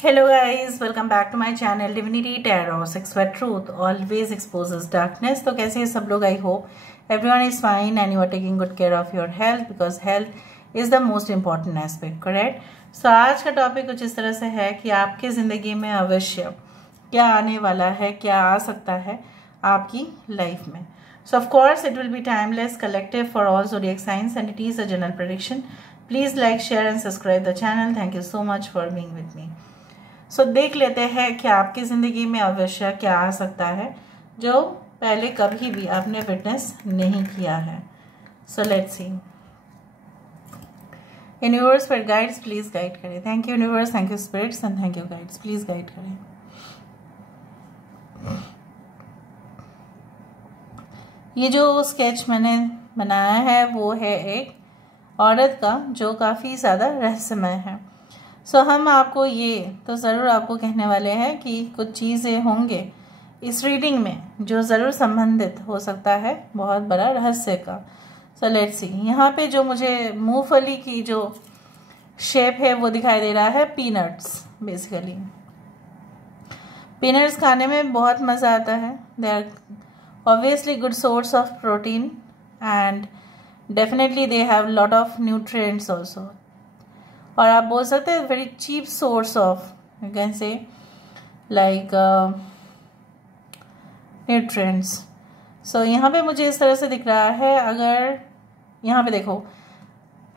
Hello guys, welcome back to my channel Divinity Tarot. Sex where truth always exposes darkness. तो कैसे हैं सब लोग? I hope everyone is fine and you are taking good care of your health because health is the most important aspect, correct? So आज का topic कुछ इस तरह से है कि आपकी ज़िंदगी में अवश्य क्या आने वाला है, क्या आ सकता है आपकी लाइफ में. So of course it will be timeless, collective for all zodiac signs and it is a general prediction. Please like, share and subscribe the channel. Thank you so much for being with me. सो देख लेते हैं कि आपकी ज़िंदगी में अवश्य क्या आ सकता है जो पहले कभी भी आपने विटनेस नहीं किया है. So let's see. यूनिवर्स पर गाइड्स प्लीज़ गाइड करें. Thank you universe, thank you spirits and thank you guides. Please guide करें. ये जो स्केच मैंने बनाया है वो है एक औरत का जो काफ़ी ज़्यादा रहस्यमय है. सो हम आपको ये तो ज़रूर आपको कहने वाले हैं कि कुछ चीज़ें होंगे इस रीडिंग में जो ज़रूर संबंधित हो सकता है बहुत बड़ा रहस्य का. सो लेट्स सी. यहाँ पे जो मुझे मूंगफली की जो शेप है वो दिखाई दे रहा है पीनट्स. बेसिकली पीनट्स खाने में बहुत मज़ा आता है. They are obviously good source of protein and definitely they have lot of nutrients also. और आप बोल सकते हैं very cheap source of you can say like nutrients. So यहाँ पे मुझे इस तरह से दिख रहा है. अगर यहाँ पे देखो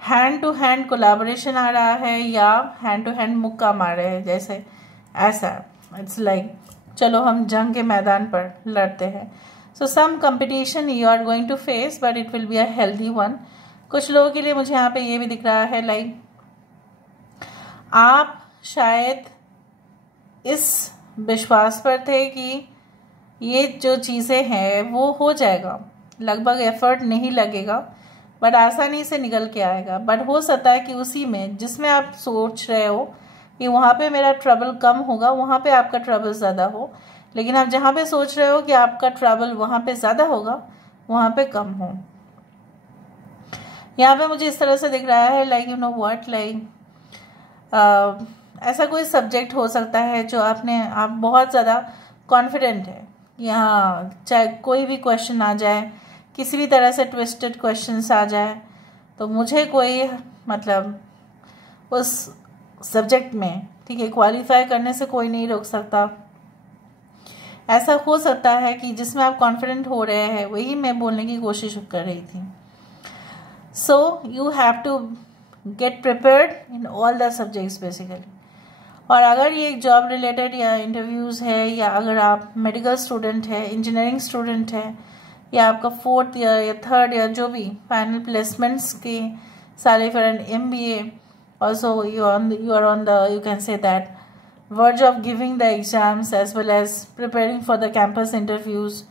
हैंड टू हैंड कोलैबोरेशन आ रहा है या हैंड टू हैंड मुक्का मार रहे हैं जैसे ऐसा. इट्स लाइक चलो हम जंग के मैदान पर लड़ते हैं. So some competition you are going to face but it will be a healthy one. कुछ लोगों के लिए मुझे यहाँ पे ये भी दिख रहा है लाइक आप शायद इस विश्वास पर थे कि ये जो चीज़ें हैं वो हो जाएगा, लगभग एफर्ट नहीं लगेगा बट आसानी से निकल के आएगा. बट हो सकता है कि उसी में जिसमें आप सोच रहे हो कि वहाँ पे मेरा ट्रबल कम होगा वहाँ पे आपका ट्रबल ज़्यादा हो, लेकिन आप जहाँ पे सोच रहे हो कि आपका ट्रबल वहाँ पे ज़्यादा होगा वहाँ पे कम हो. यहाँ पे मुझे इस तरह से दिख रहा है like you know what like ऐसा कोई सब्जेक्ट हो सकता है जो आप बहुत ज़्यादा कॉन्फिडेंट है. यहाँ चाहे कोई भी क्वेश्चन आ जाए, किसी भी तरह से ट्विस्टेड क्वेश्चंस आ जाए तो मुझे कोई मतलब उस सब्जेक्ट में ठीक है क्वालिफाई करने से कोई नहीं रोक सकता. ऐसा हो सकता है कि जिसमें आप कॉन्फिडेंट हो रहे हैं वही मैं बोलने की कोशिश कर रही थी. So you have to get prepared in all the subjects basically. और अगर ये जॉब रिलेटेड या इंटरव्यूज़ है या अगर आप मेडिकल स्टूडेंट है, इंजीनियरिंग स्टूडेंट है या आपका 4th ईयर या 3rd ईयर जो भी फाइनल प्लेसमेंट्स के सारे for an MBA also you are on the you can say that verge of giving the exams as well as preparing for the campus interviews.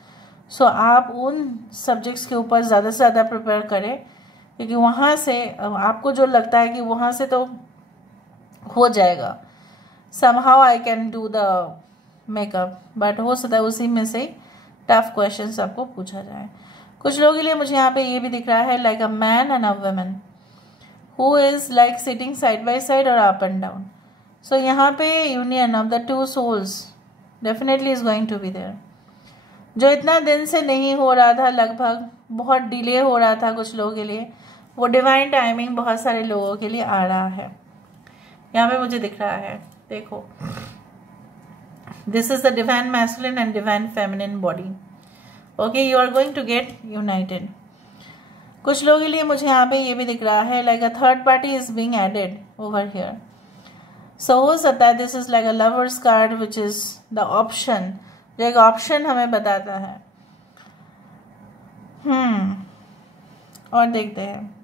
So आप उन subjects के ऊपर ज़्यादा से ज़्यादा प्रिपेयर करें क्योंकि वहाँ से आपको जो लगता है कि वहाँ से तो हो जाएगा somehow I can do the makeup but हो सकता है उसी में से टफ क्वेश्चंस आपको पूछा जाए. कुछ लोगों के लिए मुझे यहाँ पे ये भी दिख रहा है like a man and a woman who is like sitting side by side और अप एंड डाउन. सो यहाँ पे union of the two souls definitely is going to be there. जो इतना दिन से नहीं हो रहा था, लगभग बहुत डिले हो रहा था कुछ लोगों के लिए, वो डिवाइन टाइमिंग बहुत सारे लोगों के लिए आ रहा है. यहाँ पे मुझे दिख रहा है देखो this is the divine masculine and divine feminine body. Okay, you are going to get united. कुछ लोगों के लिए मुझे यहाँ पे ये भी दिख रहा है like a third party is being added over here. So हो सकता है this is like a lovers card which is the option, जो एक ऑप्शन हमें बताता है. और देखते हैं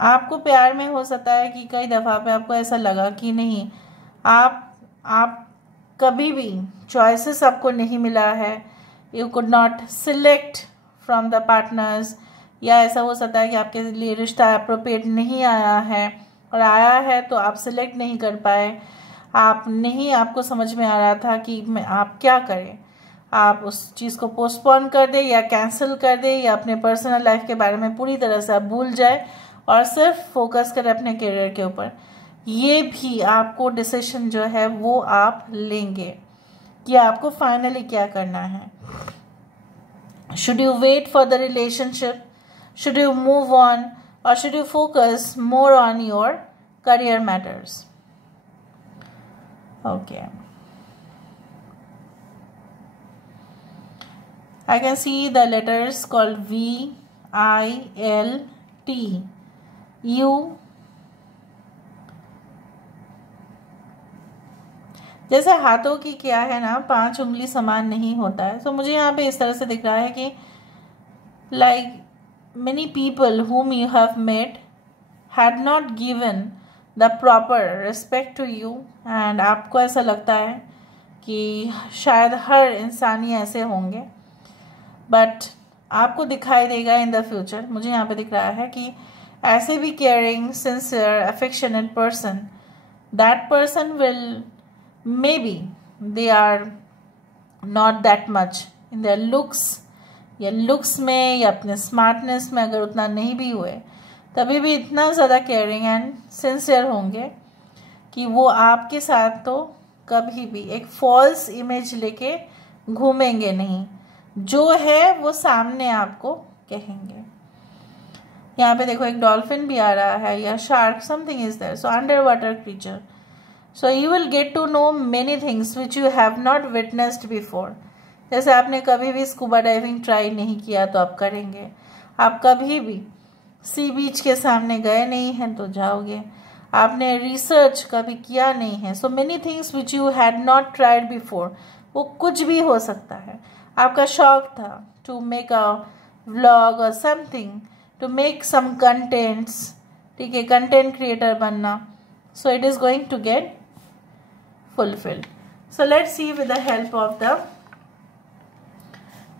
आपको प्यार में हो सकता है कि कई दफ़ा पे आपको ऐसा लगा कि नहीं आप कभी भी चॉइसेस आपको नहीं मिला है, you could not select from the partners, या ऐसा हो सकता है कि आपके लिए रिश्ता अप्रोप्रिएट नहीं आया है और आया है तो आप सिलेक्ट नहीं कर पाए. आपको समझ में आ रहा था कि आप क्या करें. आप उस चीज़ को पोस्टपोन कर दे या कैंसिल कर दे या अपने पर्सनल लाइफ के बारे में पूरी तरह से आप भूल जाए और सिर्फ फोकस करें अपने करियर के ऊपर. ये भी आपको डिसीजन जो है वो आप लेंगे कि आपको फाइनली क्या करना है. Should you wait for the relationship, should you move on, or should you focus more on your career matters? Okay, I can see the letters called V, I, L, T, U. जैसे हाथों की क्या है ना, 5 उंगली समान नहीं होता है. तो मुझे यहाँ पे इस तरह से दिख रहा है कि like many people whom you have met had not given the proper respect to you, and आपको ऐसा लगता है कि शायद हर इंसान ही ऐसे होंगे, बट आपको दिखाई देगा इन द फ्यूचर. मुझे यहाँ पे दिख रहा है कि ऐसे भी caring, sincere, affectionate person, that person will maybe they are not that much in their looks, या लुक्स में या अपने स्मार्टनेस में अगर उतना नहीं भी हुए तभी भी इतना ज़्यादा केयरिंग एंड सिंसियर होंगे कि वो आपके साथ तो कभी भी एक फॉल्स इमेज लेके घूमेंगे नहीं. जो है वो सामने आपको कहेंगे. यहाँ पे देखो एक डॉल्फिन भी आ रहा है या shark, something is there. So under water creature. So you will get to know many things which you have not witnessed before. जैसे आपने कभी भी स्कूबा डाइविंग ट्राई नहीं किया तो आप करेंगे. आप कभी भी सी बीच के सामने गए नहीं हैं तो जाओगे. आपने रिसर्च कभी किया नहीं है. So many things which you had not tried before. वो कुछ भी हो सकता है. आपका शौक था टू मेक अ व्लॉग और something, to make some contents, ठीक है, कंटेंट क्रिएटर बनना. So it is going to get fulfilled. So let's see with the help of the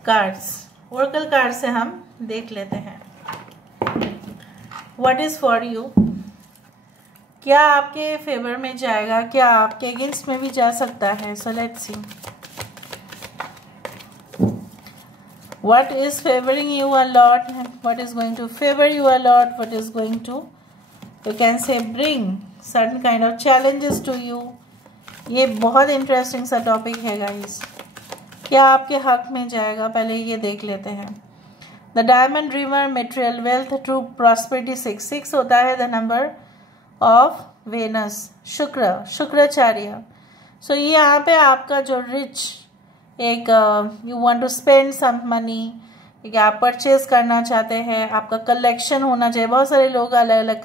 cards. Oracle card से हम देख लेते हैं what is for you. क्या आपके फेवर में जाएगा, क्या आपके अगेंस्ट में भी जा सकता है. So let's see what is favoring you a lot, what is going to favor you a lot, what is going to, you can say, bring certain kind of challenges to you. ये बहुत interesting सा topic है guys. क्या आपके हक में जाएगा, पहले ये देख लेते हैं. The diamond dreamer, material wealth, true prosperity. 6 होता है the number of Venus, Shukracharya. So ये यहाँ पे आपका जो रिच, एक you want to spend some money, ठीक है, आप परचेज करना चाहते हैं, आपका कलेक्शन होना चाहिए. बहुत सारे लोग अलग अलग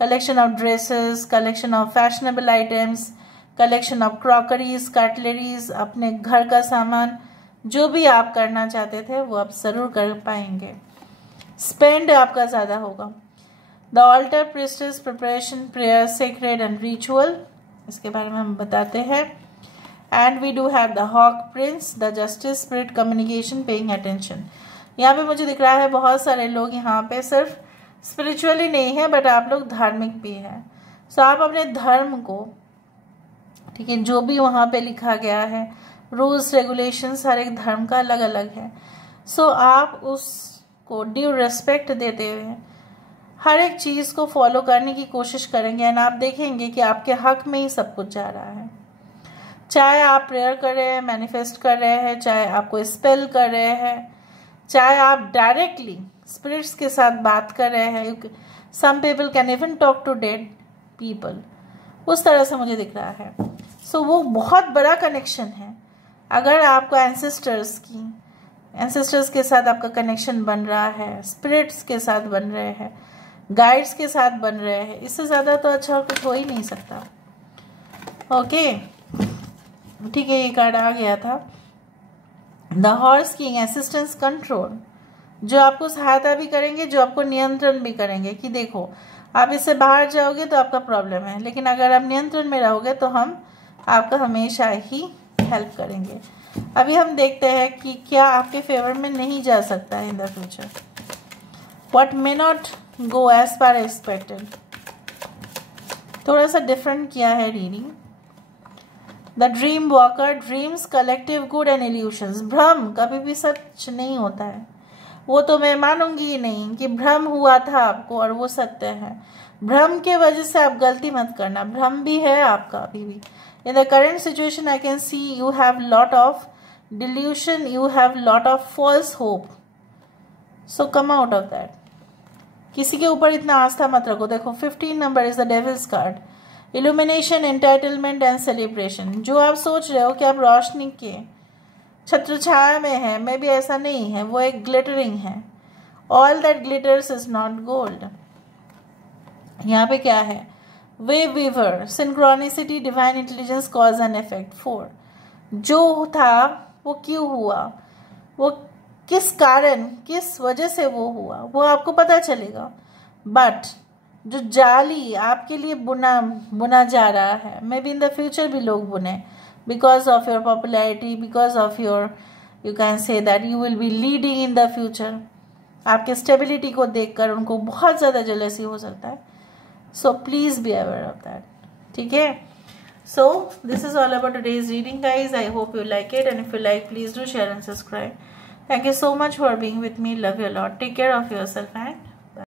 collection of dresses, collection of fashionable items, collection of crockeries, cutleries, अपने घर का सामान, जो भी आप करना चाहते थे वो आप ज़रूर कर पाएंगे. स्पेंड आपका ज़्यादा होगा. The altar, priestess, preparation, prayer, sacred and ritual, इसके बारे में हम बताते हैं. And we do have the hawk prince, the justice, spirit, communication, paying attention. यहाँ पे मुझे दिख रहा है बहुत सारे लोग यहाँ पे सिर्फ स्पिरिचुअली नहीं है बट आप लोग धार्मिक भी हैं. सो आप अपने धर्म को, ठीक है, जो भी वहाँ पे लिखा गया है, रूल्स रेगुलेशंस हर एक धर्म का अलग अलग है. सो आप उसको ड्यू रेस्पेक्ट देते हुए हर एक चीज़ को फॉलो करने की कोशिश करेंगे एंड आप देखेंगे कि आपके हक में ही सब कुछ जा रहा है. चाहे आप प्रेयर कर रहे हैं, मैनिफेस्ट कर रहे हैं, चाहे आप कोई स्पेल कर रहे हैं, चाहे आप डायरेक्टली स्पिरिट्स के साथ बात कर रहे हैं. Some people can even talk to dead people. उस तरह से मुझे दिख रहा है. सो वो बहुत बड़ा कनेक्शन है. अगर आपका एंसेस्टर्स के साथ आपका कनेक्शन बन रहा है, स्पिरिट्स के साथ बन रहे हैं, गाइड्स के साथ बन रहे हैं, इससे ज़्यादा तो अच्छा कुछ हो ही नहीं सकता. ओके, ठीक है, ये कार्ड आ गया था. The horse king, assistance, control, जो आपको सहायता भी करेंगे, जो आपको नियंत्रण भी करेंगे कि देखो आप इससे बाहर जाओगे तो आपका प्रॉब्लम है, लेकिन अगर आप नियंत्रण में रहोगे तो हम आपका हमेशा ही हेल्प करेंगे. अभी हम देखते हैं कि क्या आपके फेवर में नहीं जा सकता है in the future. What may not go as per expected. थोड़ा सा डिफरेंट किया है reading. The dream walker, dreams, collective good and illusions. भ्रम कभी भी सच नहीं होता है. वो तो मैं मानूंगी ही नहीं कि भ्रम हुआ था आपको और वो सत्य है. भ्रम के वजह से आप गलती मत करना, भ्रम भी है आपका अभी भी। In the current situation I can see you have lot of delusion, you have lot of false hope, so come out of that. किसी के ऊपर इतना आस्था मत रखो। देखो 15 number is the devil's card, illumination, entitlement and celebration. जो आप सोच रहे हो कि आप रोशनी के छत्र छाया में है, मे भी ऐसा नहीं है, वो एक ग्लिटरिंग है। All that glitters is not gold. यहाँ पे क्या है, wave weaver, synchronicity, divine intelligence, cause and effect. 4 जो था वो क्यों हुआ, वो किस कारण, किस वजह से वो हुआ, वो आपको पता चलेगा। बट जो जाली आपके लिए बुना जा रहा है, may be in the future भी लोग बुने, because of your popularity, because of your, you can say that you will be leading in the future. आपके स्टेबिलिटी को देखकर उनको बहुत ज़्यादा जेलसी हो सकता है। So please be aware of that, ठीक है। So this is all about today's reading guys. I hope you like it, and if you like, please do share and subscribe. Thank you so much for being with me. Love you a lot. Take care of yourself.